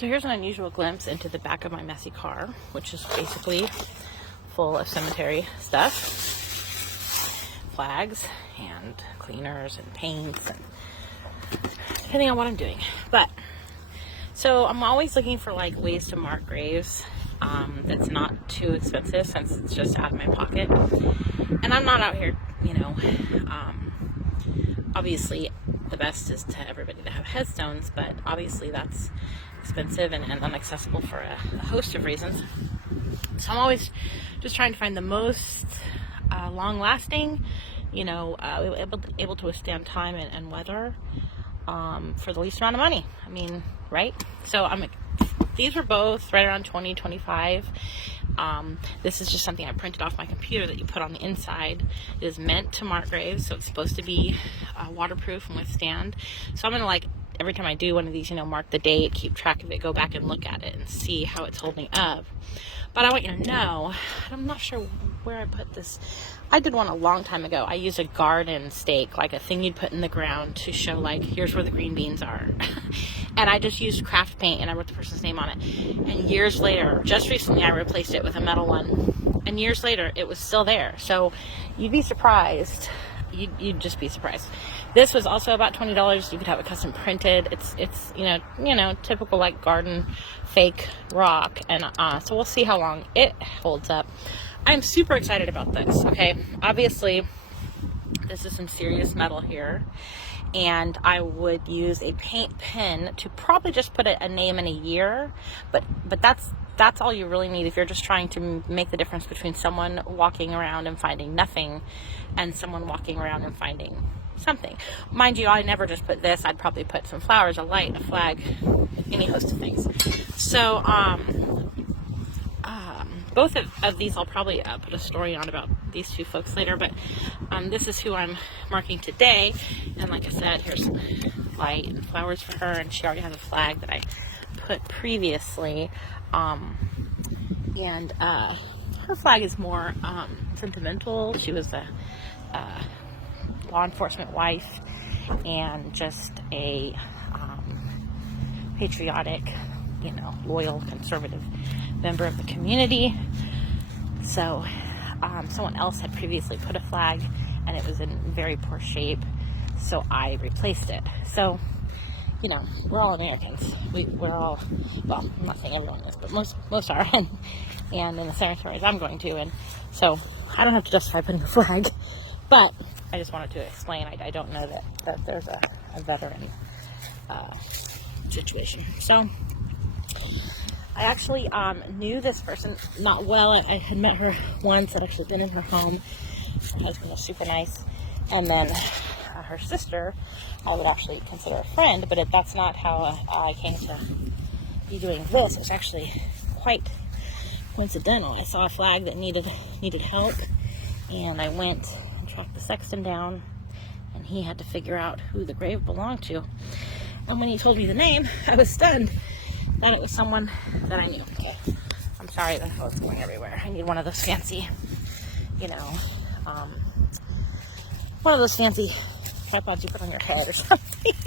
So here's an unusual glimpse into the back of my messy car, which is basically full of cemetery stuff, flags and cleaners and paints, and depending on what I'm doing. But so I'm always looking for like ways to mark graves that's not too expensive, since it's just out of my pocket. And I'm not out here, obviously the best is to everybody to have headstones, but obviously that's expensive and inaccessible for a host of reasons. So I'm always just trying to find the most long-lasting, able to withstand time and weather for the least amount of money. I mean, right? So these were both right around $20, $25. This is just something I printed off my computer that you put on the inside. It is meant to mark graves, so it's supposed to be waterproof and withstand. So I'm gonna, every time I do one of these, mark the date, keep track of it, go back and look at it and see how it's holding up. But I want you to know, I'm not sure where I put this. I did one a long time ago. I used a garden stake, like a thing you'd put in the ground to show, here's where the green beans are. And I just used craft paint and I wrote the person's name on it. And years later, just recently, I replaced it with a metal one. And years later, it was still there. So you'd be surprised. You'd just be surprised. This was also about $20. You could have it custom printed. It's typical garden fake rock. And so we'll see how long it holds up. I'm super excited about this. Okay, obviously this is some serious metal here, and I would use a paint pen to probably just put a name and a year, but that's all you really need if you're just trying to make the difference between someone walking around and finding nothing and someone walking around and finding something. Mind you, I never just put this. I'd probably put some flowers, a light, a flag, any host of things. So both of these I'll probably put a story on about these two folks later, but this is who I'm marking today. And like I said, here's some light and flowers for her, and she already has a flag that I put previously. And her flag is more sentimental. She was a law enforcement wife and just a patriotic, loyal, conservative member of the community. So someone else had previously put a flag and it was in very poor shape, so I replaced it. So we're all Americans. We're all, well, I'm not saying everyone is, but most are, and in the cemeteries I'm going to, and so I don't have to justify putting a flag, but I just wanted to explain. I don't know that there's a veteran situation. So I actually knew this person not well. I had met her once. I'd actually been in her home. Her husband was super nice. And then her sister, I would actually consider a friend, but that's not how I came to be doing this. It was actually quite coincidental. I saw a flag that needed help, and I went and tracked the sexton down, and he had to figure out who the grave belonged to. And when he told me the name, I was stunned that it was someone that I knew. Okay, I'm sorry that phone's going everywhere. I need one of those fancy, one of those fancy tripods you put on your head or something.